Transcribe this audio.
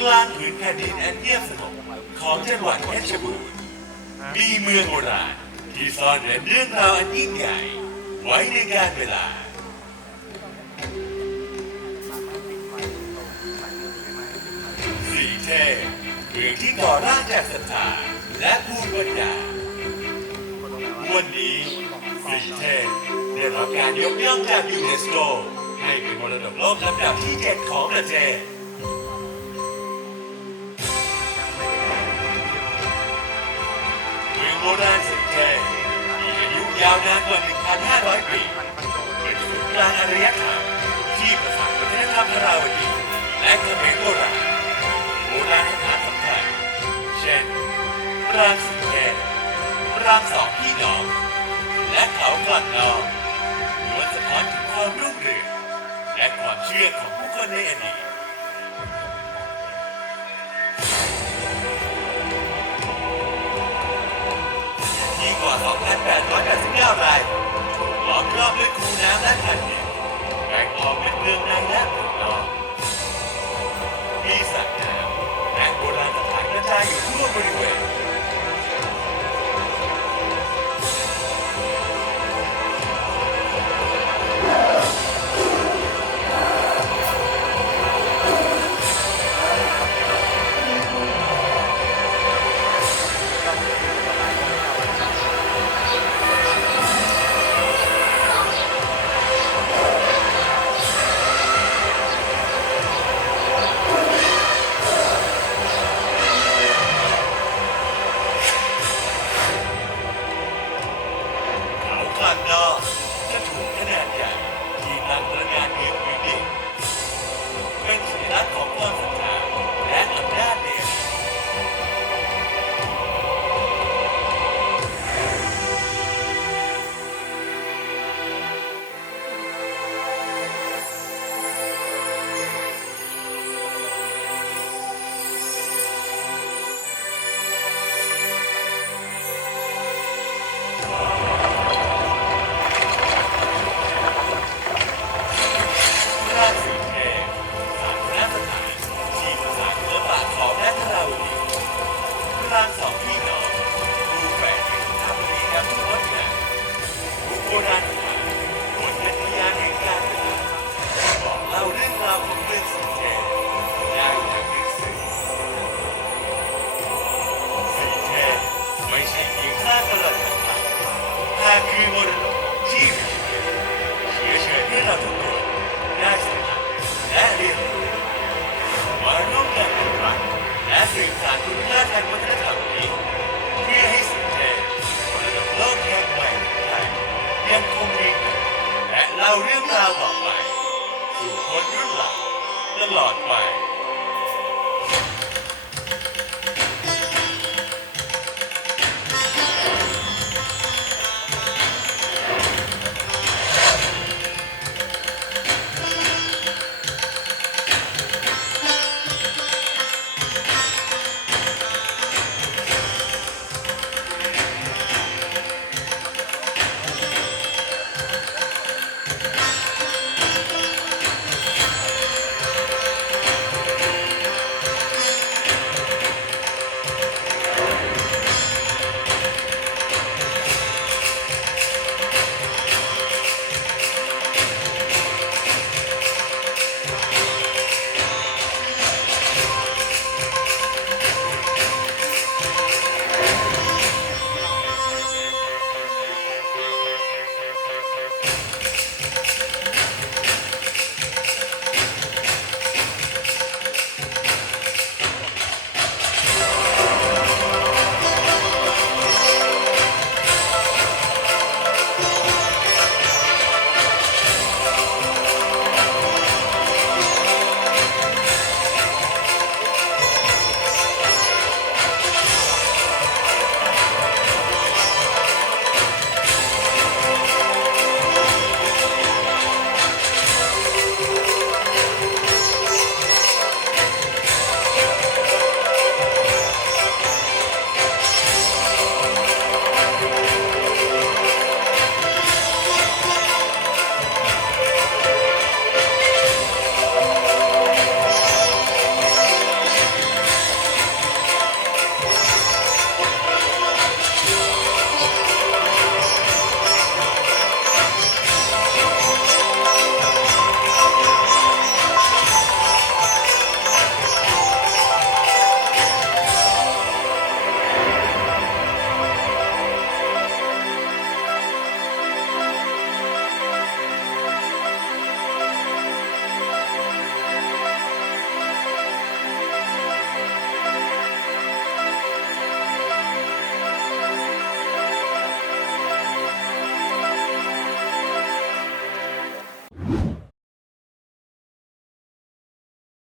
กลางผืนแผ่นดินอันเงียบสงบของจังหวัดเพชรบูรณ์มีเมืองโบราณที่ซ่อนเร้นเรื่องราวอันยิ่งใหญ่ไว้ในกาลเวลาสีเทพเมืองที่ก่อร่างจากศรัทธาและภูมิปัญญาวันนี้สีเทพได้รับการยกย่องจากยูเนสโกให้เป็นมรดกโลกลำดับที่ 7ของประเทศเมืองโบราณสีเทพมีอายุยาวนานกว่า 1,500 ปีเป็นศูนย์กลางอารยธรรมที่ประสานวัฒนธรรมพราวดีและเขมรโบราณสถานสำคัญเช่นปรางสีเทพปรางสองพี่น้องและเขากลั่นนองล้วนสะท้อนถึงความรุ่งเรืองและความเชื่อของผู้คนในอดีตที่กว่า 2,889 ไร่ถูกล้อมรอบด้วยคูน้ำและทะเลแบ่งออกเป็นเมืองในและเมืองนอกมีสระน้ำและโบราณสถานกระจายอยู่ทั่วบริเวณข้างนอกจะถูกขนาดใหญ่ที่ตั้งตระหง่านเหนือพื้นดินเป็นสัญลักษณ์ของความศรัทธาและอำนาจในอดีตโบราณสถานบนพัทยาแห่งการเวลาบอกเล่าเรื่องราวของเมืองสีเทพได้อย่างลึกซึ้งสีเทพไม่ใช่เพียงสร้างประวัติศาสตร์แต่คือมรดกที่เชื้อเชิญให้เราทุกคนได้สัมผัสและเรียนรู้มาร่วมกันอนุรักษ์และสืบสานคุณค่าทางวัฒนธรรมนี้เพื่อให้สีเทพมรดกโลกแห่งใหม่ของไทยยังคงมีและเล่าเรื่องราวต่อไปสู่คนรุ่นหลังตลอดไป